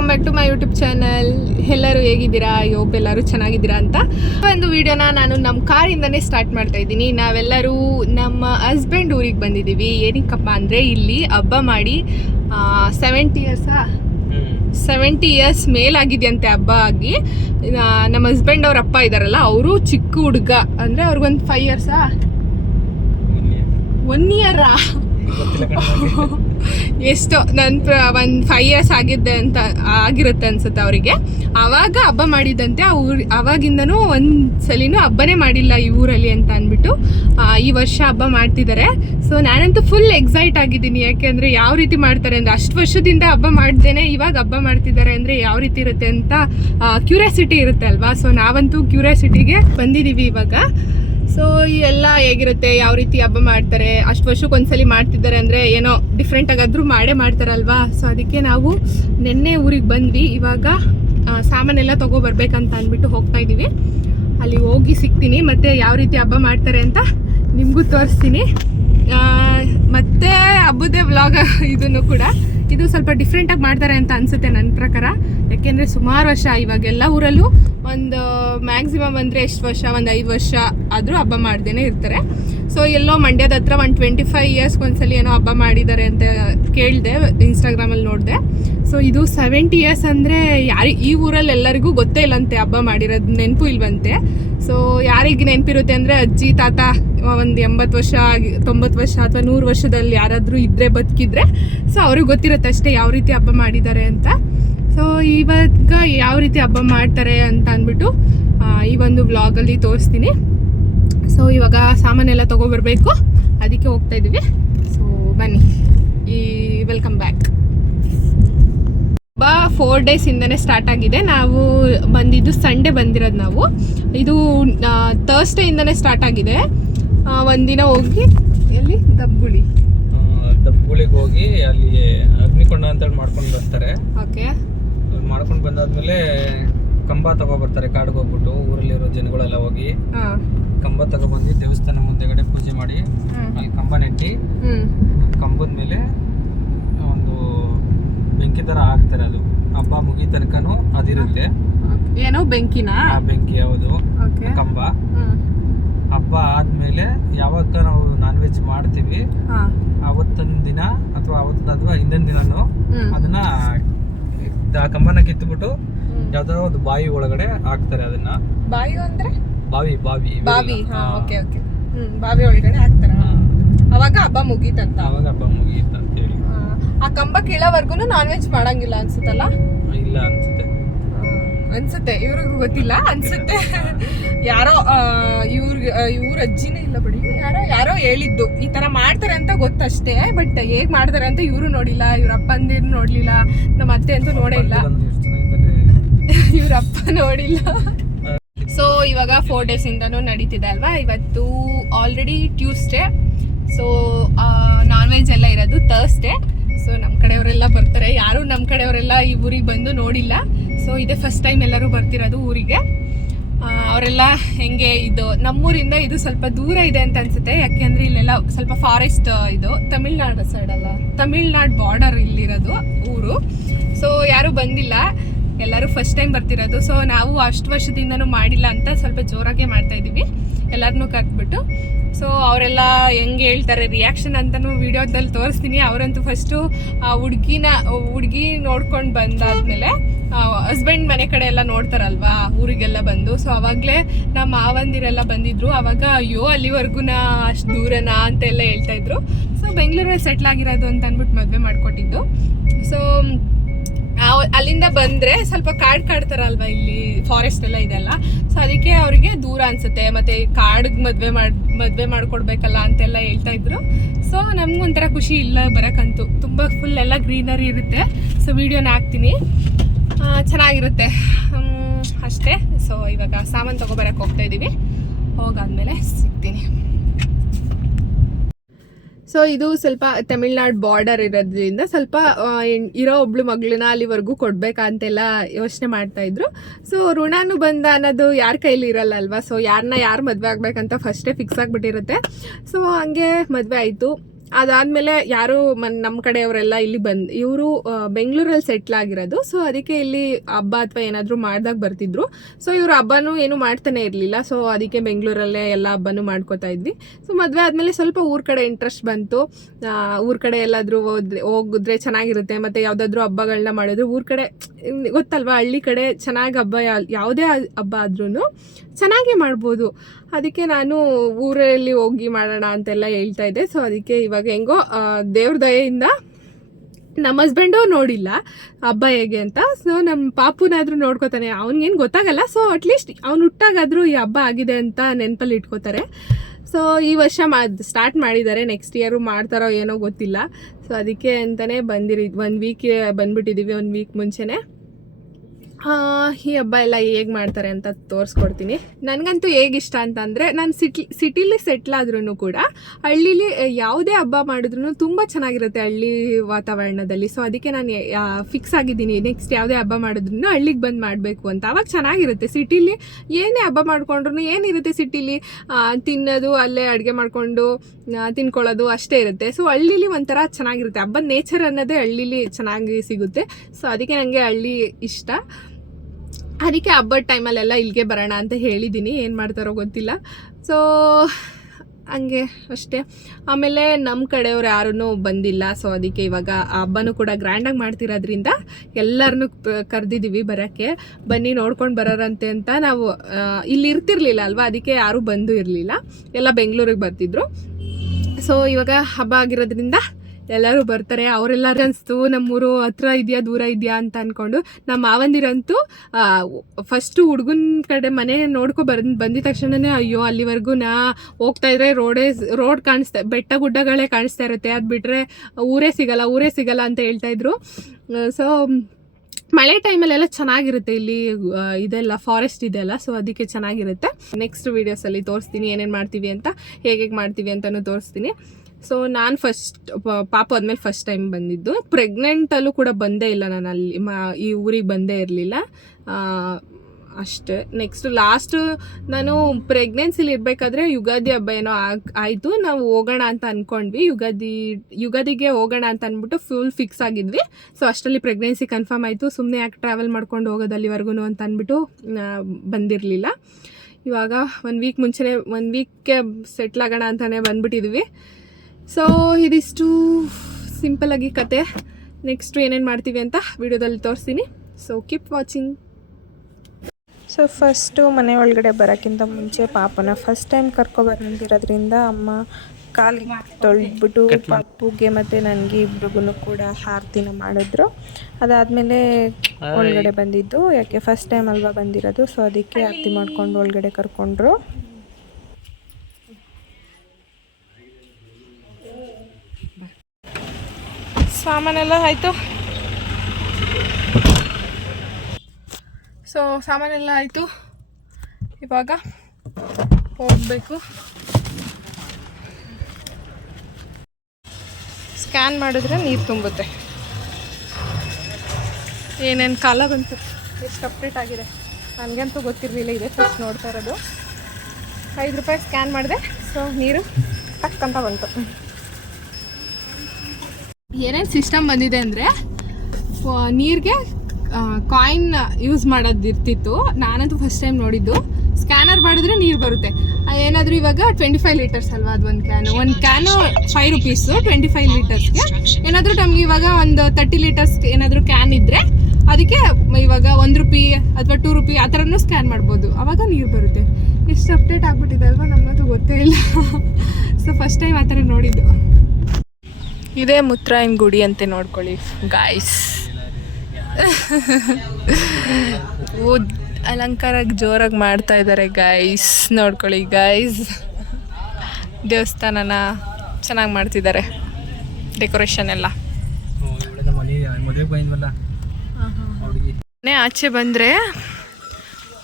Welcome back to my YouTube channel. ಎಲ್ಲರೂ ಹೇಗಿದ್ದೀರಾ? ಯೋಪ್ ಎಲ್ಲರೂ ಚೆನ್ನಾಗಿದ್ದೀರಾ ಅಂತ ಒಂದು ವಿಡಿಯೋನ ನಾನು ನಮ್ಮ ಕಾರಿಂದನೇ ಸ್ಟಾರ್ಟ್ ಮಾಡ್ತಾ ಇದ್ದೀನಿ. ನಾವೆಲ್ಲರೂ ನಮ್ಮ ಹಸ್ಬೆಂಡ್ ಊರಿಗೆ ಬಂದಿದ್ದೀವಿ. ಏನಕ್ಕಪ್ಪ ಅಂದರೆ ಇಲ್ಲಿ ಹಬ್ಬ ಮಾಡಿ 70 ಇಯರ್ಸ್ ಮೇಲಾಗಿದೆಯಂತೆ ಹಬ್ಬ ಆಗಿ. ನಮ್ಮ ಹಸ್ಬೆಂಡ್ ಅವ್ರ ಅಪ್ಪ ಇದ್ದಾರಲ್ಲ, ಅವರು ಚಿಕ್ಕ ಹುಡುಗ ಅಂದರೆ ಅವ್ರಿಗೊಂದು 5 ಇಯರ್ಸಾ 1 ಇಯರಾ ಎಷ್ಟೋ ನನ್ನ ಒಂದು 5 ಇಯರ್ಸ್ ಆಗಿರುತ್ತೆ ಅನ್ಸುತ್ತೆ ಅವರಿಗೆ. ಆವಾಗ ಹಬ್ಬ ಮಾಡಿದಂತೆ. ಅವಾಗಿಂದನೂ ಒಂದು ಸಲಿನೂ ಹಬ್ಬನೇ ಮಾಡಿಲ್ಲ ಈ ಊರಲ್ಲಿ ಅಂತ ಅಂದ್ಬಿಟ್ಟು ಈ ವರ್ಷ ಹಬ್ಬ ಮಾಡ್ತಿದ್ದಾರೆ. ಸೊ ನಾನಂತೂ ಫುಲ್ ಎಕ್ಸೈಟ್ ಆಗಿದ್ದೀನಿ. ಯಾಕೆಂದರೆ ಯಾವ ರೀತಿ ಮಾಡ್ತಾರೆ ಅಂದರೆ, ಅಷ್ಟು ವರ್ಷದಿಂದ ಹಬ್ಬ ಮಾಡ್ದೇನೆ ಇವಾಗ ಹಬ್ಬ ಮಾಡ್ತಿದ್ದಾರೆ ಅಂದರೆ ಯಾವ ರೀತಿ ಇರುತ್ತೆ ಅಂತ ಕ್ಯೂರಿಯಾಸಿಟಿ ಇರುತ್ತೆ ಅಲ್ವಾ. ಸೊ ನಾವಂತೂ ಕ್ಯೂರಿಯಾಸಿಟಿಗೆ ಬಂದಿದ್ದೀವಿ ಇವಾಗ. ಸೊ ಎಲ್ಲ ಹೇಗಿರುತ್ತೆ, ಯಾವ ರೀತಿ ಹಬ್ಬ ಮಾಡ್ತಾರೆ, ಅಷ್ಟು ವರ್ಷಕ್ಕೊಂದ್ಸಲಿ ಮಾಡ್ತಿದ್ದಾರೆ ಅಂದರೆ ಏನೋ ಡಿಫ್ರೆಂಟ್ ಆಗಾದರೂ ಮಾಡೇ ಮಾಡ್ತಾರಲ್ವಾ. ಸೊ ಅದಕ್ಕೆ ನಾವು ನಿನ್ನೆ ಊರಿಗೆ ಬಂದ್ವಿ. ಇವಾಗ ಸಾಮಾನೆಲ್ಲ ತೊಗೊಬರ್ಬೇಕಂತ ಅಂದ್ಬಿಟ್ಟು ಹೋಗ್ತಾ ಇದ್ದೀವಿ. ಅಲ್ಲಿ ಹೋಗಿ ಸಿಗ್ತೀನಿ, ಮತ್ತು ಯಾವ ರೀತಿ ಹಬ್ಬ ಮಾಡ್ತಾರೆ ಅಂತ ನಿಮಗೂ ತೋರಿಸ್ತೀನಿ. ಮತ್ತು ಹಬ್ಬದ ವ್ಲಾಗ್ ಇದನ್ನು ಕೂಡ, ಇದು ಸ್ವಲ್ಪ ಡಿಫ್ರೆಂಟಾಗಿ ಮಾಡ್ತಾರೆ ಅಂತ ಅನಿಸುತ್ತೆ ನನ್ನ ಪ್ರಕಾರ. ಯಾಕೆಂದರೆ ಸುಮಾರು ವರ್ಷ ಇವಾಗೆಲ್ಲ ಊರಲ್ಲೂ ಒಂದು ಮ್ಯಾಕ್ಸಿಮಮ್ ಅಂದರೆ ಎಷ್ಟು ವರ್ಷ, ಒಂದು 5 ವರ್ಷ ಆದರೂ ಹಬ್ಬ ಮಾಡ್ದೇ ಇರ್ತಾರೆ. ಸೊ ಎಲ್ಲೋ ಮಂಡ್ಯದ ಹತ್ರ ಒಂದು 25 ಇಯರ್ಸ್ಗೊಂದ್ಸಲಿ ಏನೋ ಹಬ್ಬ ಮಾಡಿದ್ದಾರೆ ಅಂತ ಕೇಳಿದೆ, ಇನ್ಸ್ಟಾಗ್ರಾಮಲ್ಲಿ ನೋಡಿದೆ. ಸೊ ಇದು 70 ಇಯರ್ಸ್ ಅಂದರೆ ಈ ಊರಲ್ಲಿ ಎಲ್ಲರಿಗೂ ಗೊತ್ತೇ ಇಲ್ಲಂತೆ, ಹಬ್ಬ ಮಾಡಿರೋದು ನೆನಪು ಇಲ್ವಂತೆ. ಸೊ ಯಾರಿಗೆ ನೆನಪಿರುತ್ತೆ ಅಂದರೆ ಅಜ್ಜಿ ತಾತ ಒಂದು 80 ವರ್ಷ 90 ವರ್ಷ ಅಥವಾ 100 ವರ್ಷದಲ್ಲಿ ಯಾರಾದರೂ ಇದ್ದರೆ ಬದುಕಿದ್ರೆ ಸೊ ಅವ್ರಿಗೆ ಗೊತ್ತಿರುತ್ತೆ ಅಷ್ಟೇ ಯಾವ ರೀತಿ ಹಬ್ಬ ಮಾಡಿದ್ದಾರೆ ಅಂತ. ಸೊ ಇವಾಗ ಯಾವ ರೀತಿ ಹಬ್ಬ ಮಾಡ್ತಾರೆ ಅಂತ ಅಂದ್ಬಿಟ್ಟು ಈ ಒಂದು ವ್ಲಾಗಲ್ಲಿ ತೋರಿಸ್ತೀನಿ. ಸೊ ಇವಾಗ ಸಾಮಾನೆಲ್ಲ ತೊಗೊಬರ್ಬೇಕು, ಅದಕ್ಕೆ ಹೋಗ್ತಾ ಇದ್ದೀವಿ. ಸೊ ಬನ್ನಿ, ವೆಲ್ಕಮ್ ಬ್ಯಾಕ್. ಹಬ್ಬ 4 ಡೇಸಿಂದನೇ ಸ್ಟಾರ್ಟ್ ಆಗಿದೆ. ನಾವು ಬಂದಿದ್ದು ಸಂಡೇ ಬಂದಿರೋದು. ನಾವು ಇದು ಥರ್ಸ್ಡೇಯಿಂದನೇ ಸ್ಟಾರ್ಟ್ ಆಗಿದೆ. ಒಂದಿನ ಹೋಗಿ ಎಲ್ಲಿ ದಬ್ಬುಳಿಗೆ ಹೋಗಿ ಅಲ್ಲಿ ಅಗ್ನಿಕೊಂಡ ಅಂತೇಳಿ ಮಾಡ್ಕೊಂಡು ಬರ್ತಾರೆ. ಓಕೆ, ಮಾಡ್ಕೊಂಡು ಬಂದಾದ್ಮೇಲೆ ಕಂಬ ತಗೊಬರ್ತಾರೆ. ಕಾಡಿಗೆ ಹೋಗ್ಬಿಟ್ಟು ಊರಲ್ಲಿರೋ ಜನಗಳೆಲ್ಲ ಹೋಗಿ ಕಂಬ ತಗೊಬಂದು ದೇವಸ್ಥಾನ ಮುಂದೆಗಡೆ ಪೂಜೆ ಮಾಡಿ ಅಲ್ಲಿ ಕಂಬ ನೆಟ್ಟಿ ಕಂಬದ ಮೇಲೆ ಒಂದು ಬೆಂಕಿ ತರ ಹಾಕ್ತಾರೆ. ಅದು ಹಬ್ಬ ಮುಗಿ ತನಕನೂ ಅದಿರುತ್ತೆ. ಏನೋ ಬೆಂಕಿನ ಬೆಂಕಿ ಯಾವುದು ಕಂಬ. ಹಬ್ಬ ಆದ್ಮೇಲೆ ಯಾವಾಗ ನಾವು ನಾನ್ ವೆಜ್ ಮಾಡ್ತೀವಿ ಅವತ್ತಿನ ದಿನ ಅಥವಾ ಹಿಂದಿನ ದಿನನು ಅದನ್ನ ಆ ಕಂಬನ ಕಿತ್ಬಿಟ್ಟು ಯಾವ್ದಾರ ಒಂದು ಬಾವಿ ಒಳಗಡೆ ಹಾಕ್ತಾರೆ. ಅದನ್ನ ಬಾವಿ ಅಂದ್ರೆ ಬಾವಿ ಓಕೆ ಓಕೆ, ಬಾವಿ ಒಳಗಡೆ ಹಾಕ್ತಾರ. ಅವಾಗ ಹಬ್ಬ ಮುಗೀತಂತ. ಅವಾಗ ಹಬ್ಬ ಮುಗೀತ ಅಂತ ಹೇಳಿ. ಆ ಕಂಬ ಕೀಳವರ್ಗು ನಾನ್ ವೆಜ್ ಮಾಡಂಗಿಲ್ಲ ಅನ್ಸುತ್ತಲ್ಲ? ಇಲ್ಲ ಅನ್ಸುತ್ತೆ, ಇವ್ರಿಗೂ ಗೊತ್ತಿಲ್ಲ ಅನ್ಸುತ್ತೆ. ಯಾರೋ ಇವ್ರ ಅಜ್ಜಿನೇ ಇಲ್ಲ ಬಿಡಿ, ಯಾರೋ ಹೇಳಿದ್ದು ಈ ತರ ಮಾಡ್ತಾರೆ ಅಂತ ಗೊತ್ತಷ್ಟೇ. ಬಟ್ ಹೇಗ್ ಮಾಡ್ತಾರೆ ಅಂತ ಇವರು ನೋಡಿಲ್ಲ, ಇವ್ರ ಅಪ್ಪಂದಿರು ನೋಡ್ಲಿಲ್ಲ, ನಮ್ಮ ಅತ್ತೆ ಅಂತೂ ನೋಡೇ ಇಲ್ಲ, ಇವ್ರ ಅಪ್ಪ ನೋಡಿಲ್ಲ. ಸೊ ಇವಾಗ 4 ಡೇಸಿಂದನೂ ನಡೀತಿದೆ ಅಲ್ವಾ. ಇವತ್ತು already Tuesday. So non veg ಎಲ್ಲ ಇರೋದು ಥರ್ಸ್ಡೇ. ಸೊ ನಮ್ಮ ಕಡೆಯವರೆಲ್ಲ ಬರ್ತಾರೆ. ಯಾರು ನಮ್ಮ ಕಡೆಯವರೆಲ್ಲ ಈ ಊರಿಗೆ ಬಂದು ನೋಡಿಲ್ಲ. ಸೊ ಇದೇ ಫಸ್ಟ್ ಟೈಮ್ ಎಲ್ಲರೂ ಬರ್ತಿರೋದು ಊರಿಗೆ. ಅವರೆಲ್ಲ ಹೆಂಗೆ, ಇದು ನಮ್ಮೂರಿಂದ ಇದು ಸ್ವಲ್ಪ ದೂರ ಇದೆ ಅಂತ ಅನ್ಸುತ್ತೆ. ಯಾಕೆಂದರೆ ಇಲ್ಲೆಲ್ಲ ಸ್ವಲ್ಪ ಫಾರೆಸ್ಟ್, ಇದು ತಮಿಳ್ನಾಡು ಸೈಡ್ ಅಲ್ಲ, ತಮಿಳ್ನಾಡು ಬಾರ್ಡರ್ ಇಲ್ಲಿರೋದು ಊರು. ಸೊ ಯಾರೂ ಬಂದಿಲ್ಲ, ಎಲ್ಲರೂ ಫಸ್ಟ್ ಟೈಮ್ ಬರ್ತಿರೋದು. ಸೊ ನಾವು ಅಷ್ಟು ವರ್ಷದಿಂದನೂ ಮಾಡಿಲ್ಲ ಅಂತ ಸ್ವಲ್ಪ ಜೋರಾಗೆ ಮಾಡ್ತಾ ಇದ್ದೀವಿ, ಎಲ್ಲರನ್ನೂ ಕರೆದ್ಬಿಟ್ಟು. ಸೊ ಅವರೆಲ್ಲ ಹೆಂಗೆ ಹೇಳ್ತಾರೆ ರಿಯಾಕ್ಷನ್ ಅಂತಲೂ ವಿಡಿಯೋದಲ್ಲಿ ತೋರಿಸ್ತೀನಿ. ಅವರಂತೂ ಫಸ್ಟು ಹುಡುಗಿ ನೋಡ್ಕೊಂಡು ಬಂದಾದ್ಮೇಲೆ ಹಸ್ಬೆಂಡ್ ಮನೆ ಕಡೆ ಎಲ್ಲ ನೋಡ್ತಾರಲ್ವಾ ಊರಿಗೆಲ್ಲ ಬಂದು. ಸೊ ಅವಾಗಲೇ ನಮ್ಮ ಮಾವಂದಿರೆಲ್ಲ ಬಂದಿದ್ರು. ಅವಾಗ ಅಯ್ಯೋ ಅಲ್ಲಿವರೆಗೂ ಅಷ್ಟು ದೂರನಾ ಅಂತೆಲ್ಲ ಹೇಳ್ತಾ ಇದ್ರು. ಸೊ ಬೆಂಗಳೂರಲ್ಲಿ ಸೆಟ್ಲ್ ಆಗಿರೋದು ಅಂತ ಅಂದ್ಬಿಟ್ಟು ಮದುವೆ ಮಾಡಿಕೊಟ್ಟಿದ್ದು. ಸೊ ಅಲ್ಲಿಂದ ಬಂದರೆ ಸ್ವಲ್ಪ ಕಾಡ್ತಾರಲ್ವ, ಇಲ್ಲಿ ಫಾರೆಸ್ಟ್ ಎಲ್ಲ ಇದೆಲ್ಲ. ಸೊ ಅದಕ್ಕೆ ಅವರಿಗೆ ದೂರ ಅನಿಸುತ್ತೆ, ಮತ್ತು ಕಾಡಿಗೆ ಮದುವೆ ಮಾಡ್ಕೊಡ್ಬೇಕಲ್ಲ ಅಂತೆಲ್ಲ ಹೇಳ್ತಾ ಇದ್ರು. ಸೊ ನಮಗೊಂಥರ ಖುಷಿ ಇಲ್ಲ ಬರೋಕ್ಕಂತೂ. ತುಂಬ ಫುಲ್ ಎಲ್ಲ ಗ್ರೀನರಿ ಇರುತ್ತೆ. ಸೊ ವಿಡಿಯೋನ ಹಾಕ್ತೀನಿ, ಚೆನ್ನಾಗಿರುತ್ತೆ ಅಷ್ಟೇ. ಸೊ ಇವಾಗ ಸಾಮಾನು ತೊಗೊಬರಕ್ಕೆ ಹೋಗ್ತಾ ಇದ್ದೀವಿ, ಹೋಗಾದ್ಮೇಲೆ ಸಿಗ್ತೀನಿ. ಸೊ ಇದು ಸ್ವಲ್ಪ ತಮಿಳ್ನಾಡು ಬಾರ್ಡರ್ ಇರೋದ್ರಿಂದ ಸ್ವಲ್ಪ ಇರೋ ಒಬ್ಳು ಮಗಳನ್ನ ಅಲ್ಲಿವರೆಗೂ ಕೊಡ್ಬೇಕಂತೆಲ್ಲ ಯೋಚನೆ ಮಾಡ್ತಾ ಇದ್ರು. ಸೊ ಋಣಾನು ಬಂದ ಅನ್ನೋದು ಯಾರ ಕೈಲಿ ಇರಲ್ಲ ಅಲ್ವಾ. ಸೊ ಯಾರು ಮದುವೆ ಆಗ್ಬೇಕಂತ ಫಸ್ಟೇ ಫಿಕ್ಸ್ ಆಗಿಬಿಟ್ಟಿರುತ್ತೆ. ಸೊ ಹಂಗೆ ಮದುವೆ ಆಯಿತು. ಅದಾದಮೇಲೆ ಯಾರು ನಮ್ಮ ಕಡೆಯವರೆಲ್ಲ ಇಲ್ಲಿ ಇವರು ಬೆಂಗಳೂರಲ್ಲಿ ಸೆಟ್ಲ್ ಆಗಿರೋದು. ಸೊ ಅದಕ್ಕೆ ಇಲ್ಲಿ ಹಬ್ಬ ಅಥವಾ ಏನಾದರೂ ಮಾಡಿದಾಗ ಬರ್ತಿದ್ರು. ಸೊ ಇವರು ಹಬ್ಬನೂ ಏನು ಮಾಡ್ತಾನೆ ಇರಲಿಲ್ಲ. ಸೊ ಅದಕ್ಕೆ ಬೆಂಗಳೂರಲ್ಲೇ ಎಲ್ಲ ಹಬ್ಬನೂ ಮಾಡ್ಕೋತಾ ಇದ್ವಿ. ಸೊ ಮದುವೆ ಆದಮೇಲೆ ಸ್ವಲ್ಪ ಊರ ಕಡೆ ಇಂಟ್ರೆಸ್ಟ್ ಬಂತು. ಊರ ಕಡೆ ಎಲ್ಲಾದರೂ ಹೋಗಿದ್ರೆ ಚೆನ್ನಾಗಿರುತ್ತೆ. ಮತ್ತು ಯಾವುದಾದ್ರೂ ಹಬ್ಬಗಳನ್ನ ಮಾಡಿದ್ರೆ ಊರ ಕಡೆ ಗೊತ್ತಲ್ವಾ, ಹಳ್ಳಿ ಕಡೆ ಚೆನ್ನಾಗಿ ಹಬ್ಬ ಯಾವುದೇ ಹಬ್ಬ ಆದ್ರೂ ಚೆನ್ನಾಗೇ ಮಾಡ್ಬೋದು. ಅದಕ್ಕೆ ನಾನು ಊರಲ್ಲಿ ಹೋಗಿ ಮಾಡೋಣ ಅಂತೆಲ್ಲ ಹೇಳ್ತಾ ಇದ್ದೆ. ಸೊ ಅದಕ್ಕೆ ಇವಾಗ ಹೆಂಗೋ ದೇವ್ರ ದಯೆಯಿಂದ ನಮ್ಮ ಹಸ್ಬೆಂಡು ನೋಡಿಲ್ಲ ಹಬ್ಬ ಹೇಗೆ ಅಂತ. ಸೊ ನಮ್ಮ ಪಾಪುನಾದರೂ ನೋಡ್ಕೋತಾನೆ, ಅವ್ನಿಗೇನು ಗೊತ್ತಾಗಲ್ಲ. ಸೊ ಅಟ್ಲೀಸ್ಟ್ ಅವ್ನು ಹುಟ್ಟಾಗಾದರೂ ಈ ಹಬ್ಬ ಆಗಿದೆ ಅಂತ ನೆನಪಲ್ಲಿ ಇಟ್ಕೋತಾರೆ. ಸೊ ಈ ವರ್ಷ ಸ್ಟಾರ್ಟ್ ಮಾಡಿದ್ದಾರೆ, ನೆಕ್ಸ್ಟ್ ಇಯರು ಮಾಡ್ತಾರೋ ಏನೋ ಗೊತ್ತಿಲ್ಲ. ಸೊ ಅದಕ್ಕೆ ಅಂತಲೇ ಒಂದು ವೀಕ್ ಬಂದುಬಿಟ್ಟಿದ್ದೀವಿ, 1 ವೀಕ್ ಮುಂಚೆನೇ. ಈ ಹಬ್ಬ ಎಲ್ಲ ಹೇಗೆ ಮಾಡ್ತಾರೆ ಅಂತ ತೋರಿಸ್ಕೊಡ್ತೀನಿ. ನನಗಂತೂ ಹೇಗೆ ಇಷ್ಟ ಅಂತಂದರೆ, ನಾನು ಸಿಟಿಲಿ ಸೆಟ್ಲ್ ಆದ್ರೂ ಕೂಡ ಹಳ್ಳೀಲಿ ಯಾವುದೇ ಹಬ್ಬ ಮಾಡಿದ್ರೂ ತುಂಬ ಚೆನ್ನಾಗಿರುತ್ತೆ ಹಳ್ಳಿ ವಾತಾವರಣದಲ್ಲಿ. ಸೊ ಅದಕ್ಕೆ ನಾನು ಫಿಕ್ಸ್ ಆಗಿದ್ದೀನಿ, ನೆಕ್ಸ್ಟ್ ಯಾವುದೇ ಹಬ್ಬ ಮಾಡಿದ್ರೂ ಹಳ್ಳಿಗೆ ಬಂದು ಮಾಡಬೇಕು ಅಂತ. ಅವಾಗ ಚೆನ್ನಾಗಿರುತ್ತೆ. ಸಿಟಿಲಿ ಏನೇ ಹಬ್ಬ ಮಾಡಿಕೊಂಡ್ರು ಏನಿರುತ್ತೆ ಸಿಟಿಲಿ, ತಿನ್ನೋದು, ಅಲ್ಲೇ ಅಡುಗೆ ಮಾಡಿಕೊಂಡು ತಿನ್ಕೊಳ್ಳೋದು ಅಷ್ಟೇ ಇರುತ್ತೆ. ಸೊ ಹಳ್ಳೀಲಿ ಒಂಥರ ಚೆನ್ನಾಗಿರುತ್ತೆ. ಹಬ್ಬದ ನೇಚರ್ ಅನ್ನೋದೇ ಹಳ್ಳೀಲಿ ಚೆನ್ನಾಗಿ ಸಿಗುತ್ತೆ. ಸೊ ಅದಕ್ಕೆ ನನಗೆ ಹಳ್ಳಿ ಇಷ್ಟ. ಅದಕ್ಕೆ ಹಬ್ಬದ ಟೈಮಲ್ಲೆಲ್ಲ ಇಲ್ಲಿಗೆ ಬರೋಣ ಅಂತ ಹೇಳಿದ್ದೀನಿ, ಏನು ಮಾಡ್ತಾರೋ ಗೊತ್ತಿಲ್ಲ. ಸೊ ಹಂಗೆ ಅಷ್ಟೇ. ಆಮೇಲೆ ನಮ್ಮ ಕಡೆಯವ್ರು ಯಾರೂ ಬಂದಿಲ್ಲ. ಸೊ ಅದಕ್ಕೆ ಇವಾಗ ಹಬ್ಬನೂ ಕೂಡ ಗ್ರ್ಯಾಂಡಾಗಿ ಮಾಡ್ತಿರೋದ್ರಿಂದ ಎಲ್ಲರನ್ನೂ ಕರೆದಿದ್ದೀವಿ ಬರೋಕ್ಕೆ, ಬನ್ನಿ ನೋಡ್ಕೊಂಡು ಬರೋರಂತೆ ಅಂತ. ನಾವು ಇಲ್ಲಿ ಇರ್ತಿರ್ಲಿಲ್ಲ ಅಲ್ವಾ, ಅದಕ್ಕೆ ಯಾರೂ ಬಂದು ಇರಲಿಲ್ಲ, ಎಲ್ಲ ಬೆಂಗಳೂರಿಗೆ ಬರ್ತಿದ್ರು. ಸೊ ಇವಾಗ ಹಬ್ಬ ಆಗಿರೋದ್ರಿಂದ ಎಲ್ಲರೂ ಬರ್ತಾರೆ. ಅವರೆಲ್ಲರೂ ಅನಿಸ್ತು ನಮ್ಮೂರು ಹತ್ರ ಇದೆಯಾ ದೂರ ಇದೆಯಾ ಅಂತ ಅಂದ್ಕೊಂಡು. ನಮ್ಮ ಮಾವಂದಿರಂತೂ ಫಸ್ಟು ಹುಡುಗನ ಕಡೆ ಮನೆ ಬಂದಿದ ತಕ್ಷಣವೇ ಅಯ್ಯೋ ಅಲ್ಲಿವರೆಗೂ ಹೋಗ್ತಾ ಇದ್ರೆ ರೋಡ್ ಕಾಣಿಸ್ತಾ, ಬೆಟ್ಟ ಗುಡ್ಡಗಳೇ ಕಾಣಿಸ್ತಾ ಇರುತ್ತೆ, ಅದು ಬಿಟ್ಟರೆ ಊರೇ ಸಿಗಲ್ಲ ಅಂತ ಹೇಳ್ತಾಯಿದ್ರು. ಸೊ ಮಳೆ ಟೈಮಲ್ಲೆಲ್ಲ ಚೆನ್ನಾಗಿರುತ್ತೆ ಇಲ್ಲಿ, ಇದೆಲ್ಲ ಫಾರೆಸ್ಟ್ ಇದೆಲ್ಲ. ಸೊ ಅದಕ್ಕೆ ಚೆನ್ನಾಗಿರುತ್ತೆ. ನೆಕ್ಸ್ಟ್ ವೀಡಿಯೋಸಲ್ಲಿ ತೋರಿಸ್ತೀನಿ ಏನೇನು ಮಾಡ್ತೀವಿ ಅಂತ, ಹೇಗೆ ಮಾಡ್ತೀವಿ ಅಂತಲೂ ತೋರಿಸ್ತೀನಿ. ಸೊ ನಾನು ಪಾಪು ಆದಮೇಲೆ ಫಸ್ಟ್ ಟೈಮ್ ಬಂದಿದ್ದು. ಪ್ರೆಗ್ನೆಂಟಲ್ಲೂ ಕೂಡ ಬಂದೇ ಇಲ್ಲ ನಾನು, ಅಲ್ಲಿ ಈ ಊರಿಗೆ ಬಂದೇ ಇರಲಿಲ್ಲ ಅಷ್ಟೇ. ನೆಕ್ಸ್ಟ್ ಲಾಸ್ಟ್ ನಾನು ಪ್ರೆಗ್ನೆನ್ಸಿಲಿ ಇರಬೇಕಾದ್ರೆ ಯುಗಾದಿ ಹಬ್ಬ ಏನೋ ಆಯಿತು, ನಾವು ಹೋಗೋಣ ಅಂತ ಅಂದ್ಕೊಂಡ್ವಿ. ಯುಗಾದಿಗೆ ಹೋಗೋಣ ಅಂತ ಅಂದ್ಬಿಟ್ಟು ಫುಲ್ ಫಿಕ್ಸ್ ಆಗಿದ್ವಿ. ಸೊ ಅಷ್ಟರಲ್ಲಿ ಪ್ರೆಗ್ನೆನ್ಸಿ ಕನ್ಫರ್ಮ್ ಆಯಿತು. ಸುಮ್ಮನೆ ಯಾಕೆ ಟ್ರಾವೆಲ್ ಮಾಡ್ಕೊಂಡು ಹೋಗೋದು ಅಲ್ಲಿವರೆಗೂ ಅಂತ ಅಂದ್ಬಿಟ್ಟು ಬಂದಿರಲಿಲ್ಲ. ಇವಾಗ 1 ವೀಕ್ ಮುಂಚೆನೇ 1 ವೀಕ್ಗೆ ಸೆಟ್ಲ್ ಆಗೋಣ ಅಂತಲೇ ಬಂದುಬಿಟ್ಟಿದ್ವಿ. ಸೊ ಇದಿಷ್ಟು ಸಿಂಪಲ್ಲಾಗಿ ಕತೆ. ನೆಕ್ಸ್ಟು ಏನೇನು ಮಾಡ್ತೀವಿ ಅಂತ ವಿಡಿಯೋದಲ್ಲಿ ತೋರಿಸ್ತೀನಿ. So keep watching. So first ಮನೆ ಒಳಗಡೆ ಬರೋಕ್ಕಿಂತ ಮುಂಚೆ ಪಾಪನ ಫಸ್ಟ್ ಟೈಮ್ ಕರ್ಕೊಬಂದಿರೋದ್ರಿಂದ ಅಮ್ಮ ಕಾಲಿಗೆ ತೊಳೆದ್ಬಿಟ್ಟು ಪಾಪುಗೆ ಮತ್ತು ನನಗೆ ಇಬ್ರಿಗೂ ಕೂಡ ಆರತಿನ ಮಾಡಿದ್ರು. ಅದಾದಮೇಲೆ ಒಳಗಡೆ ಬಂದಿದ್ದು, ಯಾಕೆ ಫಸ್ಟ್ ಟೈಮ್ ಅಲ್ವಾ ಬಂದಿರೋದು. ಸೊ ಅದಕ್ಕೆ ಆರತಿ ಮಾಡ್ಕೊಂಡು ಒಳಗಡೆ ಕರ್ಕೊಂಡ್ರು. ಸಾಮಾನೆಲ್ಲ ಆಯಿತು. ಸೊ ಸಾಮಾನೆಲ್ಲ ಆಯಿತು, ಇವಾಗ ಹೋಗಬೇಕು. ಸ್ಕ್ಯಾನ್ ಮಾಡಿದ್ರೆ ನೀರು ತುಂಬುತ್ತೆ. ಏನೇನು ಕಾಲ ಬಂತು, ಎಷ್ಟು ಅಪ್ಡೇಟ್ ಆಗಿದೆ ನನಗಂತೂ ಗೊತ್ತಿರಲಿಲ್ಲ. ಇದೆ ಫಸ್ಟ್ ನೋಡ್ತಾ ಇರೋದು. 5 ರೂಪಾಯಿ ಸ್ಕ್ಯಾನ್ ಮಾಡಿದೆ. ಸೊ ನೀರು ಟಕ್ಕಂತ ಬಂತು. ಏನೇನು ಸಿಸ್ಟಮ್ ಬಂದಿದೆ ಅಂದರೆ, ನೀರಿಗೆ ಕಾಯಿನ್ ಯೂಸ್ ಮಾಡೋದು ಇರ್ತಿತ್ತು. ನಾನಂತೂ ಫಸ್ಟ್ ಟೈಮ್ ನೋಡಿದ್ದು. ಸ್ಕ್ಯಾನರ್ ಮಾಡಿದ್ರೆ ನೀರು ಬರುತ್ತೆ. ಏನಾದರೂ ಇವಾಗ 25 ಲೀಟರ್ಸ್ ಅಲ್ವಾ, ಅದು ಒಂದು ಕ್ಯಾನು 5 ರೂಪೀಸು 25 ಲೀಟರ್ಸ್ಗೆ. ಏನಾದರೂ ನಮ್ಗೆ ಇವಾಗ ಒಂದು 30 ಲೀಟರ್ಸ್ ಏನಾದರೂ ಕ್ಯಾನ್ ಇದ್ದರೆ ಅದಕ್ಕೆ ಇವಾಗ 1 ರೂಪಾಯಿ ಅಥವಾ 2 ರೂಪಾಯಿ ಆ ಥರನೂ ಸ್ಕ್ಯಾನ್ ಮಾಡ್ಬೋದು, ಆವಾಗ ನೀರು ಬರುತ್ತೆ. ಎಷ್ಟು ಅಪ್ಡೇಟ್ ಆಗಿಬಿಟ್ಟಿದೆ ಅಲ್ವಾ, ನಮಗಂತೂ ಗೊತ್ತೇ ಇಲ್ಲ. ಸೊ ಫಸ್ಟ್ ಟೈಮ್ ಆ ಥರ ನೋಡಿದ್ದು. ಇದೇ ಮುತ್ತರಾಯನ ಗುಡಿ ಅಂತೆ, ನೋಡ್ಕೊಳ್ಳಿ ಗಾಯ್ಸ್. ಅಲಂಕಾರ ಜೋರಾಗಿ ಮಾಡ್ತಾ ಇದ್ದಾರೆ ಗಾಯ್ಸ್, ನೋಡ್ಕೊಳ್ಳಿ ಗಾಯ್ಸ್. ದೇವಸ್ಥಾನನ ಚೆನ್ನಾಗಿ ಮಾಡ್ತಿದ್ದಾರೆ, ಡೆಕೋರೇಷನ್ ಎಲ್ಲ. ಮನೆ ಆಚೆ ಬಂದರೆ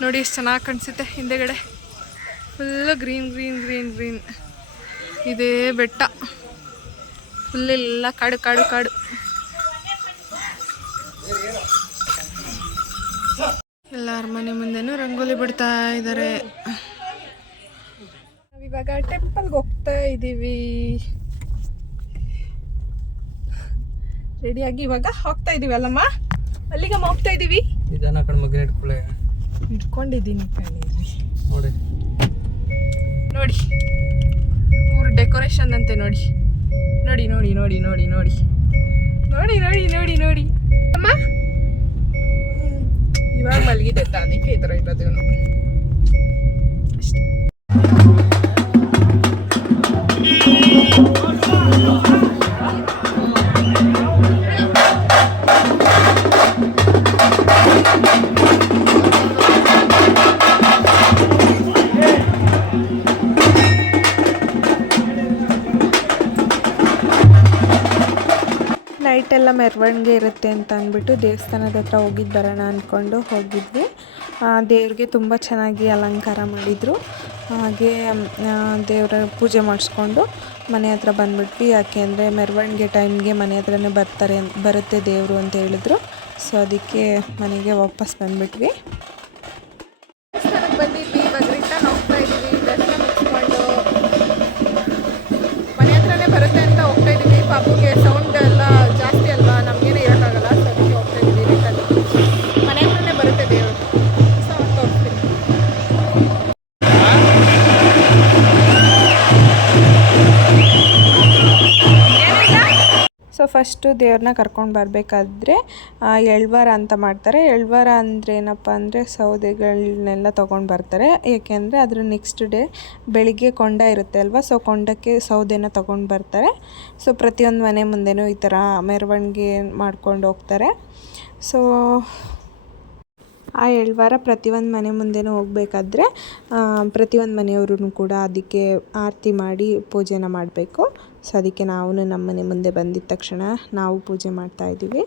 ನೋಡಿ ಎಷ್ಟು ಚೆನ್ನಾಗಿ ಕಾಣಿಸುತ್ತೆ. ಹಿಂದೆಗಡೆ full green green green green. ಇದೇ ಬೆಟ್ಟ ಫುಲ್ಲೆಲ್ಲ ಕಾಡು ಕಾಡು ಕಾಡು. ಎಲ್ಲರ ಮನೆ ಮುಂದೆನೂ ರಂಗೋಲಿ ಬಿಡ್ತಾ ಇದ್ದಾರೆ. ನಾವಿವಾಗ ಟೆಂಪಲ್ಗೆ ಹೋಗ್ತಾ ಇದ್ದೀವಿ. ರೆಡಿಯಾಗಿ ಇವಾಗ ಹೋಗ್ತಾ ಇದೀವಿ ಅಲ್ಲಮ್ಮ, ಅಲ್ಲಿಗೆ ಹೋಗ್ತಾ ಇದೀವಿ. ಇದನ್ನ ಕಡೆ ಮಗನ ಇಟ್ಕೊಳ್ಳೆ ಇಟ್ಕೊಂಡಿದ್ದೀನಿ ಕಣೀರಿ. ನೋಡಿ ನೋಡಿ ಊರು ಡೆಕೋರೇಷನ್ ಅಂತೆ ನೋಡಿ ನೋಡಿ ನೋಡಿ ನೋಡಿ ನೋಡಿ ನೋಡಿ ನೋಡಿ ನೋಡಿ ನೋಡಿ ನೋಡಿ ಅಮ್ಮ ಇವಾಗ ಮಲಗಿದೆ ಅದಕ್ಕೆ ಈ ಥರ ಇರೋದು ಇವನು ಅಷ್ಟೇ. ನೈಟೆಲ್ಲ ಮೆರವಣಿಗೆ ಇರುತ್ತೆ ಅಂತ ಅಂದ್ಬಿಟ್ಟು ದೇವಸ್ಥಾನದ ಹತ್ರ ಹೋಗಿದ್ದು ಬರೋಣ ಅಂದ್ಕೊಂಡು ಹೋಗಿದ್ವಿ. ದೇವ್ರಿಗೆ ತುಂಬ ಚೆನ್ನಾಗಿ ಅಲಂಕಾರ ಮಾಡಿದರು. ಹಾಗೆ ದೇವರ ಪೂಜೆ ಮಾಡಿಸ್ಕೊಂಡು ಮನೆ ಹತ್ರ ಬಂದುಬಿಟ್ವಿ. ಯಾಕೆ ಅಂದರೆ ಮೆರವಣಿಗೆ ಟೈಮ್ಗೆ ಮನೆ ಹತ್ರನೇ ಬರುತ್ತೆ ದೇವರು ಅಂತ ಹೇಳಿದ್ರು. ಸೊ ಅದಕ್ಕೆ ಮನೆಗೆ ವಾಪಸ್ ಬಂದುಬಿಟ್ವಿ. ದೇವಸ್ಥಾನಕ್ಕೆ ಬಂದಿದ್ವಿ, ಇವಾಗ ರಿಟರ್ನ್ ಹೋಗ್ತಾ ಇದ್ದೀವಿ. ದರ್ಶನ ಮುಗಿಸ್ಕೊಂಡು ಮನೆ ಹತ್ರನೇ ಬರುತ್ತೆ ಅಂತ ಹೋಗ್ತಾ ಇದ್ದೀವಿ. ಪಾಪುಗೆ ಸೌಂಡ್ ಎಲ್ಲ ಜಾಸ್ತಿ ಅಲ್ವಾ, ನಮಗೇನೆ ಇರೋಕ್ಕಾಗಲ್ಲ. ಸೊ ಅದಕ್ಕೆ ಹೋಗ್ತಾ ಇದ್ದೀವಿ ರಿಟರ್ನ್. ಮನೆ ಹತ್ರನೇ ಬರುತ್ತೆ ದೇವರು. ಸೊ ತೋರಿಸ್ತೀನಿ. ಸೊ ಫಸ್ಟು ದೇವ್ರನ್ನ ಕರ್ಕೊಂಡು ಬರಬೇಕಾದ್ರೆ ಎಳ್ವಾರ ಅಂತ ಮಾಡ್ತಾರೆ. ಎಳ್ವಾರ ಅಂದರೆ ಏನಪ್ಪ ಅಂದರೆ ಸೌದೆಗಳನ್ನೆಲ್ಲ ತೊಗೊಂಡು ಬರ್ತಾರೆ. ಏಕೆಂದರೆ ಅದ್ರ ನೆಕ್ಸ್ಟ್ ಡೇ ಬೆಳಿಗ್ಗೆ ಕೊಂಡ ಇರುತ್ತೆ ಅಲ್ವಾ, ಸೊ ಕೊಂಡಕ್ಕೆ ಸೌದೆನ ತೊಗೊಂಡು ಬರ್ತಾರೆ. ಸೊ ಪ್ರತಿಯೊಂದು ಮನೆ ಮುಂದೆನೂ ಈ ಥರ ಮೆರವಣಿಗೆ ಮಾಡ್ಕೊಂಡು ಹೋಗ್ತಾರೆ. ಸೊ ಆ ಎಳ್ವಾರ ಪ್ರತಿಯೊಂದು ಮನೆ ಮುಂದೆನೂ ಹೋಗಬೇಕಾದ್ರೆ ಪ್ರತಿಯೊಂದು ಮನೆಯವರು ಕೂಡ ಅದಕ್ಕೆ ಆರತಿ ಮಾಡಿ ಪೂಜೆನ ಮಾಡಬೇಕು. ಸೊ ಅದಕ್ಕೆ ನಾವು ನಮ್ಮ ಮನೆ ಮುಂದೆ ಬಂದಿದ್ದ ತಕ್ಷಣ ನಾವು ಪೂಜೆ ಮಾಡ್ತಾ ಇದ್ದೀವಿ.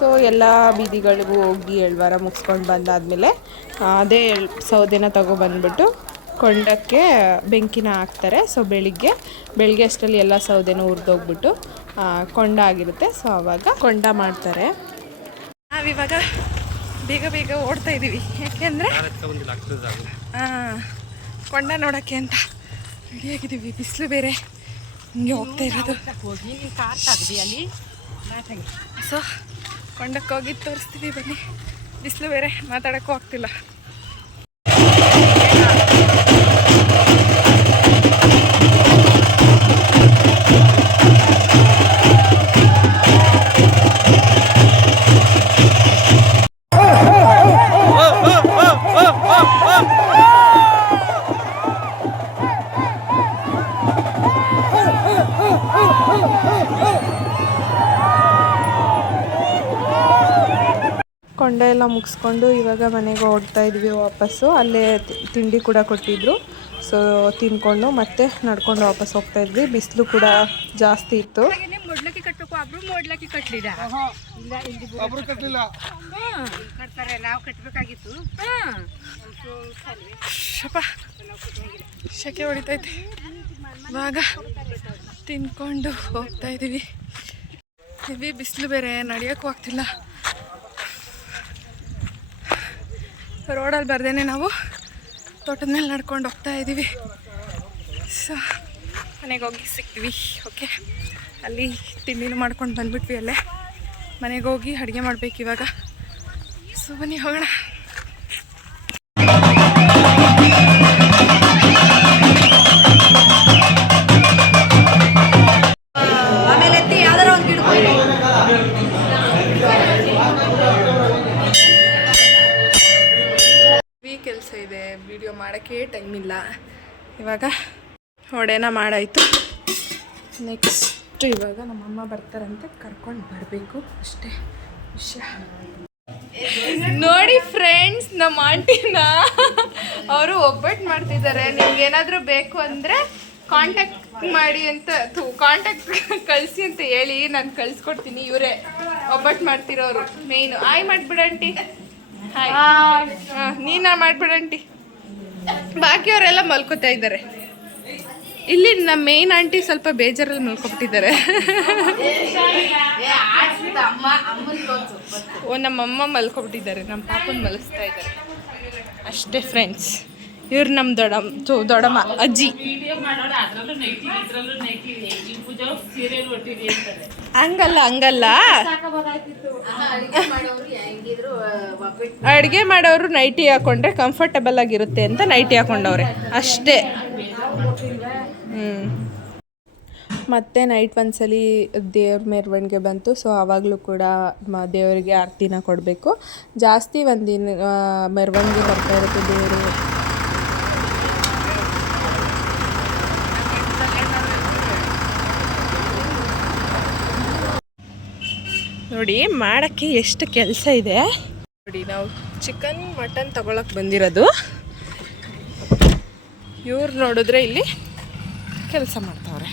ಸೊ ಎಲ್ಲ ಬೀದಿಗಳಿಗೂ ಹೋಗಿ ಎಳ್ವಾರ ಮುಗಿಸ್ಕೊಂಡು ಬಂದಾದಮೇಲೆ ಅದೇ ಸೌದೆನ ತಗೊಬಂದ್ಬಿಟ್ಟು ಕೊಂಡಕ್ಕೆ ಬೆಂಕಿನ ಹಾಕ್ತಾರೆ. ಸೊ ಬೆಳಿಗ್ಗೆ ಅಷ್ಟರಲ್ಲಿ ಎಲ್ಲ ಸೌದೆನೂ ಹುರಿದೋಗ್ಬಿಟ್ಟು ಕೊಂಡ ಆಗಿರುತ್ತೆ. ಸೊ ಆವಾಗ ಕೊಂಡ ಮಾಡ್ತಾರೆ. ನಾವಿವಾಗ ಬೇಗ ಬೇಗ ಓಡ್ತಾ ಇದ್ದೀವಿ. ಯಾಕೆಂದರೆ ಕೊಂಡ ನೋಡೋಕ್ಕೆ ಅಂತ ರೆಡಿಯಾಗಿದ್ದೀವಿ. ಬಿಸಿಲು ಬೇರೆ ಹಿಂಗೆ ಹೋಗ್ತಾ ಇರೋದು. ಸೊ ಕೊಂಡಕ್ಕೆ ಹೋಗಿ ತೋರಿಸ್ತೀವಿ ಬನ್ನಿ. ಬಿಸಿಲು ಬೇರೆ ಮಾತಾಡೋಕ್ಕೂ ಆಗ್ತಿಲ್ಲ. ಕೊಂಡ ಎಲ್ಲ ಮುಗಿಸ್ಕೊಂಡು ಇವಾಗ ಮನೆಗೆ ಓಡ್ತಾ ಇದ್ವಿ ವಾಪಸ್ಸು. ಅಲ್ಲೇ ತಿಂಡಿ ಕೂಡ ಕೊಟ್ಟಿದ್ರು. ಸೊ ತಿನ್ಕೊಂಡು ಮತ್ತೆ ನಡ್ಕೊಂಡು ವಾಪಸ್ ಹೋಗ್ತಾ ಇದ್ವಿ. ಬಿಸಿಲು ಕೂಡ ಜಾಸ್ತಿ ಇತ್ತು. ಶೆಕೆ ಹೊಡಿತೈತೆ. ಇವಾಗ ತಿನ್ಕೊಂಡು ಹೋಗ್ತಾ ಇದ್ದೀವಿ. ಹೆವಿ ಬಿಸಿಲು ಬೇರೆ, ನಡೆಯೋಕ್ಕೂ ಆಗ್ತಿಲ್ಲ. ರೋಡಲ್ಲಿ ಬರ್ದೇನೆ ನಾವು ತೋಟದ ಮೇಲೆ ನಡ್ಕೊಂಡು ಹೋಗ್ತಾ ಇದ್ದೀವಿ. ಸೊ ಮನೆಗೆ ಹೋಗಿ ಸಿಗ್ತೀವಿ. ಓಕೆ, ಅಲ್ಲಿ ತಿಂಡಿನೂ ಮಾಡ್ಕೊಂಡು ಬಂದ್ಬಿಟ್ವಿ. ಅಲ್ಲೇ ಮನೆಗೆ ಹೋಗಿ ಅಡುಗೆ ಮಾಡ್ಬೇಕು ಇವಾಗ. ಸೊ ಬನ್ನಿ ಹೋಗೋಣ. ಕೆಲಸ ಇದೆ, ವಿಡಿಯೋ ಮಾಡೋಕ್ಕೆ ಟೈಮ್ ಇಲ್ಲ. ಇವಾಗ ಹೊಡೆನ ಮಾಡಾಯಿತು. ನೆಕ್ಸ್ಟ್ ಜಸ್ಟ್ ಇವಾಗ ನಮ್ಮಮ್ಮ ಬರ್ತಾರಂತೆ, ಕರ್ಕೊಂಡು ಬರಬೇಕು ಅಷ್ಟೇ ವಿಷಯ. ನೋಡಿ ಫ್ರೆಂಡ್ಸ್, ನಮ್ಮ ಆಂಟಿನ ಅವರು ಒಬ್ಬಟ್ಟು ಮಾಡ್ತಿದ್ದಾರೆ. ನಿಮ್ಗೆ ಏನಾದರೂ ಬೇಕು ಅಂದರೆ ಕಾಂಟ್ಯಾಕ್ಟ್ ಮಾಡಿ ಅಂತ ಕಾಂಟ್ಯಾಕ್ಟ್ ಕಳಿಸಿ ಅಂತ ಹೇಳಿ ನಾನು ಕಳಿಸ್ಕೊಡ್ತೀನಿ. ಇವರೇ ಒಬ್ಬಟ್ಟು ಮಾಡ್ತಿರೋರು ಮೇಯ್ನು. ಆಯ್ ಮಾಡಿಬಿಡ ಆಂಟಿ. ಹಾಯ್. ನೀನು ಮಾಡಿಬಿಡ ಆಂಟಿ. ಬಾಕಿಯವರೆಲ್ಲ ಮಲ್ಕೋತಾ ಇದ್ದಾರೆ. ಇಲ್ಲಿ ನಮ್ಮ ಮೇನ್ ಆಂಟಿ ಸ್ವಲ್ಪ ಬೇಜಾರಲ್ಲಿ ಮಲ್ಕೊಬಿಟ್ಟಿದ್ದಾರೆ. ಓ, ನಮ್ಮಮ್ಮ ಮಲ್ಕೊಬಿಟ್ಟಿದ್ದಾರೆ, ನಮ್ಮ ಪಾಪನ ಮಲಗಿಸ್ತಾ ಇದ್ದಾರೆ ಅಷ್ಟೇ ಫ್ರೆಂಡ್ಸ್. ಇವ್ರು ನಮ್ಮ ದೊಡ್ಡಮ್ಮ ಅಜ್ಜಿ. ಹಂಗಲ್ಲ ಅಡುಗೆ ಮಾಡೋರು ನೈಟಿ ಹಾಕೊಂಡ್ರೆ ಕಂಫರ್ಟಬಲ್ ಆಗಿರುತ್ತೆ ಅಂತ ನೈಟಿ ಹಾಕೊಂಡವ್ರೆ ಅಷ್ಟೇ. ಮತ್ತು ನೈಟ್ ಒಂದ್ಸಲಿ ದೇವ್ರ ಮೆರವಣಿಗೆ ಬಂತು. ಸೊ ಆವಾಗಲೂ ಕೂಡ ದೇವರಿಗೆ ಆರತಿನ ಕೊಡಬೇಕು. ಜಾಸ್ತಿ ಒಂದಿನ ಮೆರವಣಿಗೆ ಬರ್ತಾ ಇರುತ್ತೆ ದೇವರು. ನೋಡಿ ಮಾಡೋಕ್ಕೆ ಎಷ್ಟು ಕೆಲಸ ಇದೆ ನೋಡಿ. ನಾವು ಚಿಕನ್ ಮಟನ್ ತಗೊಳಕ್ಕೆ ಬಂದಿರೋದು. ಇವ್ರು ನೋಡಿದ್ರೆ ಇಲ್ಲಿ ಕೆಲಸ ಮಾಡ್ತಾವ್ರೆ.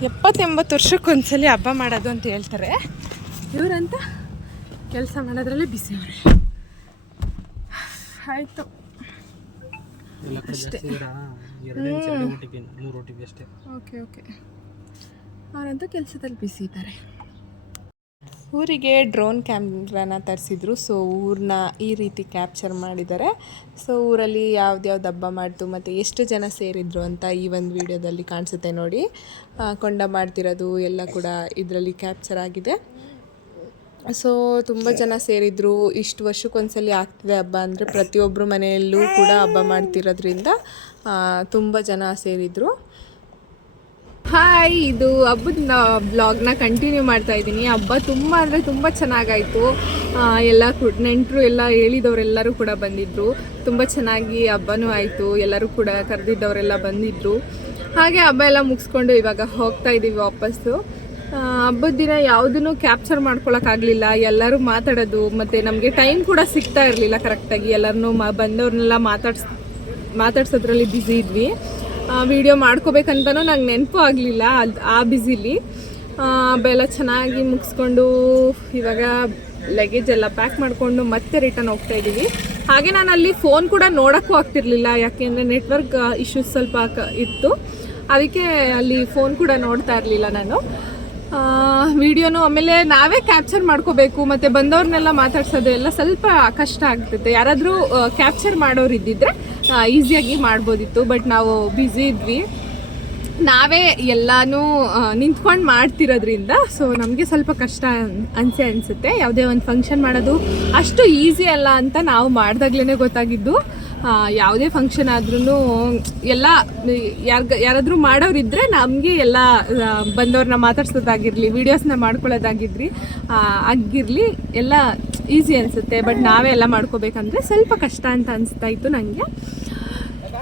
70-80 ವರ್ಷಕ್ಕೊಂದ್ಸಲಿ ಹಬ್ಬ ಮಾಡೋದು ಅಂತ ಹೇಳ್ತಾರೆ. ಇವರಂತ ಕೆಲಸ ಮಾಡೋದ್ರಲ್ಲೇ ಬಿಸಿ ಅವರೇ. ಆಯಿತು ಅಷ್ಟೇ. ಓಕೆ ಅವರಂತೂ ಕೆಲಸದಲ್ಲಿ ಬಿಸಿ ಇದ್ದಾರೆ. ಊರಿಗೆ ಡ್ರೋನ್ ಕ್ಯಾಮ್ರಾನ ತರಿಸಿದ್ರು. ಸೊ ಊರನ್ನ ಈ ರೀತಿ ಕ್ಯಾಪ್ಚರ್ ಮಾಡಿದ್ದಾರೆ. ಸೊ ಊರಲ್ಲಿ ಯಾವ್ದು ಹಬ್ಬ ಮಾಡ್ತು ಮತ್ತು ಎಷ್ಟು ಜನ ಸೇರಿದ್ರು ಅಂತ ಈ ಒಂದು ವಿಡಿಯೋದಲ್ಲಿ ಕಾಣಿಸುತ್ತೆ ನೋಡಿ. ಕೊಂಡ ಮಾಡ್ತಿರೋದು ಎಲ್ಲ ಕೂಡ ಇದರಲ್ಲಿ ಕ್ಯಾಪ್ಚರ್ ಆಗಿದೆ. ಸೊ ತುಂಬ ಜನ ಸೇರಿದ್ರು. ಇಷ್ಟು ವರ್ಷಕ್ಕೊಂದ್ಸಲಿ ಆಗ್ತಿದೆ ಹಬ್ಬ ಅಂದರೆ ಪ್ರತಿಯೊಬ್ಬರು ಮನೆಯಲ್ಲೂ ಕೂಡ ಹಬ್ಬ ಮಾಡ್ತಿರೋದ್ರಿಂದ ತುಂಬ ಜನ ಸೇರಿದ್ರು. ಹಾಯ್, ಇದು ಹಬ್ಬದ ಬ್ಲಾಗ್ನ ಕಂಟಿನ್ಯೂ ಮಾಡ್ತಾ ಇದ್ದೀನಿ. ಹಬ್ಬ ತುಂಬ ಅಂದರೆ ತುಂಬ ಚೆನ್ನಾಗಾಯಿತು. ಎಲ್ಲ ನೆಂಟರು ಎಲ್ಲ ಹೇಳಿದವರೆಲ್ಲರೂ ಕೂಡ ಬಂದಿದ್ದರು. ತುಂಬ ಚೆನ್ನಾಗಿ ಹಬ್ಬನೂ ಆಯಿತು. ಎಲ್ಲರೂ ಕೂಡ ಕರೆದಿದ್ದವರೆಲ್ಲ ಬಂದಿದ್ದರು. ಹಾಗೆ ಹಬ್ಬ ಎಲ್ಲ ಮುಗಿಸ್ಕೊಂಡು ಇವಾಗ ಹೋಗ್ತಾ ಇದ್ದೀವಿ ವಾಪಸ್ಸು. ಹಬ್ಬದ ದಿನ ಯಾವುದನ್ನು ಕ್ಯಾಪ್ಚರ್ ಮಾಡ್ಕೊಳಕ್ಕಾಗಲಿಲ್ಲ. ಎಲ್ಲರೂ ಮಾತಾಡೋದು ಮತ್ತು ನಮಗೆ ಟೈಮ್ ಕೂಡ ಸಿಗ್ತಾ ಇರಲಿಲ್ಲ ಕರೆಕ್ಟಾಗಿ. ಎಲ್ಲರನ್ನೂ ಬಂದವ್ರನ್ನೆಲ್ಲ ಮಾತಾಡ್ಸೋದ್ರಲ್ಲಿ ಬ್ಯುಸಿ ಇದ್ವಿ. ವಿಡಿಯೋ ಮಾಡ್ಕೋಬೇಕಂತನೂ ನಂಗೆ ನೆನಪು ಆಗಲಿಲ್ಲ ಆ ಬ್ಯುಸಿಲಿ. ಹಬ್ಬ ಚೆನ್ನಾಗಿ ಮುಗಿಸ್ಕೊಂಡು ಇವಾಗ ಲಗೇಜ್ ಎಲ್ಲ ಪ್ಯಾಕ್ ಮಾಡಿಕೊಂಡು ಮತ್ತೆ ರಿಟರ್ನ್ ಹೋಗ್ತಾ ಇದ್ದೀವಿ. ಹಾಗೆ ನಾನು ಅಲ್ಲಿ ಫೋನ್ ಕೂಡ ನೋಡೋಕ್ಕೂ ಆಗ್ತಿರ್ಲಿಲ್ಲ, ಯಾಕೆಂದರೆ ನೆಟ್ವರ್ಕ್ ಇಶ್ಯೂಸ್ ಸ್ವಲ್ಪ ಇತ್ತು. ಅದಕ್ಕೆ ಅಲ್ಲಿ ಫೋನ್ ಕೂಡ ನೋಡ್ತಾ ಇರಲಿಲ್ಲ ನಾನು. ವಿಡಿಯೋನು ಆಮೇಲೆ ನಾವೇ ಕ್ಯಾಪ್ಚರ್ ಮಾಡ್ಕೋಬೇಕು ಮತ್ತು ಬಂದವ್ರನ್ನೆಲ್ಲ ಮಾತಾಡ್ಸೋದು ಎಲ್ಲ ಸ್ವಲ್ಪ ಕಷ್ಟ ಆಗ್ತೈತೆ. ಯಾರಾದರೂ ಕ್ಯಾಪ್ಚರ್ ಮಾಡೋರು ಇದ್ದಿದ್ರೆ ಈಸಿಯಾಗಿ ಮಾಡ್ಬೋದಿತ್ತು. ಬಟ್ ನಾವು ಬ್ಯುಸಿ ಇದ್ವಿ, ನಾವೇ ಎಲ್ಲನೂ ನಿಂತ್ಕೊಂಡು ಮಾಡ್ತಿರೋದ್ರಿಂದ ಸೊ ನಮಗೆ ಸ್ವಲ್ಪ ಕಷ್ಟ ಅನಿಸುತ್ತೆ. ಯಾವುದೇ ಒಂದು ಫಂಕ್ಷನ್ ಮಾಡೋದು ಅಷ್ಟು ಈಸಿ ಅಲ್ಲ ಅಂತ ನಾವು ಮಾಡಿದಾಗ್ಲೇ ಗೊತ್ತಾಗಿದ್ದು. ಯಾವುದೇ ಫಂಕ್ಷನ್ ಆದ್ರೂ ಎಲ್ಲ ಯಾರಾದರೂ ಮಾಡೋರಿದ್ದರೆ ನಮಗೆ ಎಲ್ಲ ಬಂದವ್ರನ್ನ ಮಾತಾಡ್ಸೋದಾಗಿರಲಿ, ವೀಡಿಯೋಸ್ನ ಮಾಡ್ಕೊಳ್ಳೋದಾಗಿರಲಿ ಎಲ್ಲ ಈಸಿ ಅನಿಸುತ್ತೆ. ಬಟ್ ನಾವೇ ಎಲ್ಲ ಮಾಡ್ಕೋಬೇಕಂದ್ರೆ ಸ್ವಲ್ಪ ಕಷ್ಟ ಅಂತ ಅನಿಸ್ತಾ ಇತ್ತು ನನಗೆ.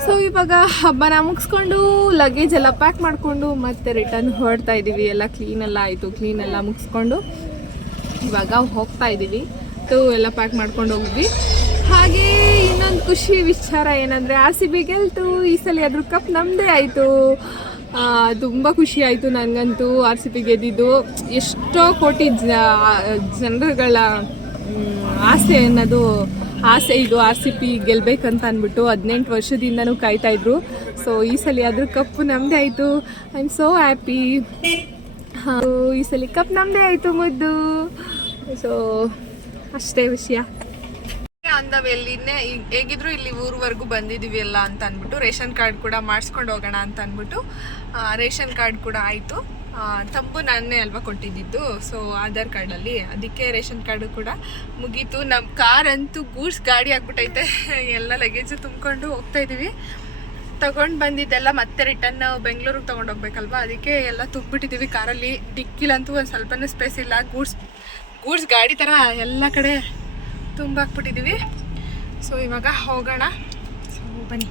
ಸೊ ಇವಾಗ ಹಬ್ಬನ ಮುಗಿಸ್ಕೊಂಡು ಲಗೇಜ್ ಎಲ್ಲ ಪ್ಯಾಕ್ ಮಾಡಿಕೊಂಡು ಮತ್ತೆ ರಿಟರ್ನ್ ಹೊರಡ್ತಾ ಇದ್ದೀವಿ. ಎಲ್ಲ ಕ್ಲೀನೆಲ್ಲ ಆಯಿತು. ಕ್ಲೀನೆಲ್ಲ ಮುಗಿಸ್ಕೊಂಡು ಇವಾಗ ಹೋಗ್ತಾ ಇದ್ದೀವಿ. ಎಲ್ಲ ಪ್ಯಾಕ್ ಮಾಡ್ಕೊಂಡು ಹೋಗಿದ್ವಿ. ಹಾಗೆ ಇನ್ನೊಂದು ಖುಷಿ ವಿಚಾರ ಏನಂದರೆ RCB ಗೆಲ್ತು. ಈ ಸಲ ಅದ್ರ ಕಪ್ ನಮ್ಮದೇ ಆಯಿತು. ತುಂಬ ಖುಷಿ ಆಯಿತು ನನಗಂತೂ. RCB ಗೆದ್ದಿದ್ದು ಎಷ್ಟೋ ಕೋಟಿ ಜನರುಗಳ ಆಸೆ ಅನ್ನೋದು ಆಸೆ ಇದು. RCB ಗೆಲ್ಲಬೇಕಂತ ಅಂದ್ಬಿಟ್ಟು 18 ವರ್ಷದಿಂದನೂ ಕಾಯ್ತಾಯಿದ್ರು. ಸೊ ಈ ಸಲ ಅದ್ರ ಕಪ್ಪು ನಮ್ಮದೇ ಆಯಿತು. I am so happy. ಈ ಸಲ ಕಪ್ ನಮ್ಮದೇ ಆಯಿತು ಮುದ್ದು. ಸೊ ಅಷ್ಟೇ ವಿಷಯ. ಅಂದವೆಲ್ಲಿನೇ ಹೇಗಿದ್ರು ಇಲ್ಲಿ ಊರ್ವರೆಗೂ ಬಂದಿದ್ದೀವಿ ಎಲ್ಲ ಅಂತ ಅಂದ್ಬಿಟ್ಟು ರೇಷನ್ ಕಾರ್ಡ್ ಕೂಡ ಮಾಡಿಸ್ಕೊಂಡು ಹೋಗೋಣ ಅಂತ ಅಂದ್ಬಿಟ್ಟು ರೇಷನ್ ಕಾರ್ಡ್ ಕೂಡ ಆಯಿತು. ತಂಬು ನಾನೇ ಅಲ್ವಾ ಕೊಟ್ಟಿದ್ದಿದ್ದು, ಸೊ ಆಧಾರ್ ಕಾರ್ಡಲ್ಲಿ, ಅದಕ್ಕೆ ರೇಷನ್ ಕಾರ್ಡು ಕೂಡ ಮುಗೀತು. ನಮ್ಮ ಕಾರ್ ಅಂತೂ ಗೂಡ್ಸ್ ಗಾಡಿ ಆಗ್ಬಿಟ್ಟೈತೆ. ಎಲ್ಲ ಲಗೇಜು ತುಂಬಿಕೊಂಡು ಹೋಗ್ತಾ ಇದ್ದೀವಿ. ತೊಗೊಂಡು ಬಂದಿದ್ದೆಲ್ಲ ಮತ್ತೆ ರಿಟರ್ನ್ ನಾವು ಬೆಂಗಳೂರಿಗೆ ತೊಗೊಂಡೋಗ್ಬೇಕಲ್ವ, ಅದಕ್ಕೆ ಎಲ್ಲ ತುಂಬಿಟ್ಟಿದ್ದೀವಿ ಕಾರಲ್ಲಿ. ಡಿಕ್ಕಿಲಂತೂ ಒಂದು ಸ್ವಲ್ಪನೂ ಸ್ಪೇಸ್ ಇಲ್ಲ. ಗೂಡ್ಸ್ ಗಾಡಿ ಥರ ಎಲ್ಲ ಕಡೆ ತುಂಬಾಕ್ಬಿಟ್ಟಿದ್ದೀವಿ. ಸೊ ಇವಾಗ ಹೋಗೋಣ. ಸೊ ಬನ್ನಿ.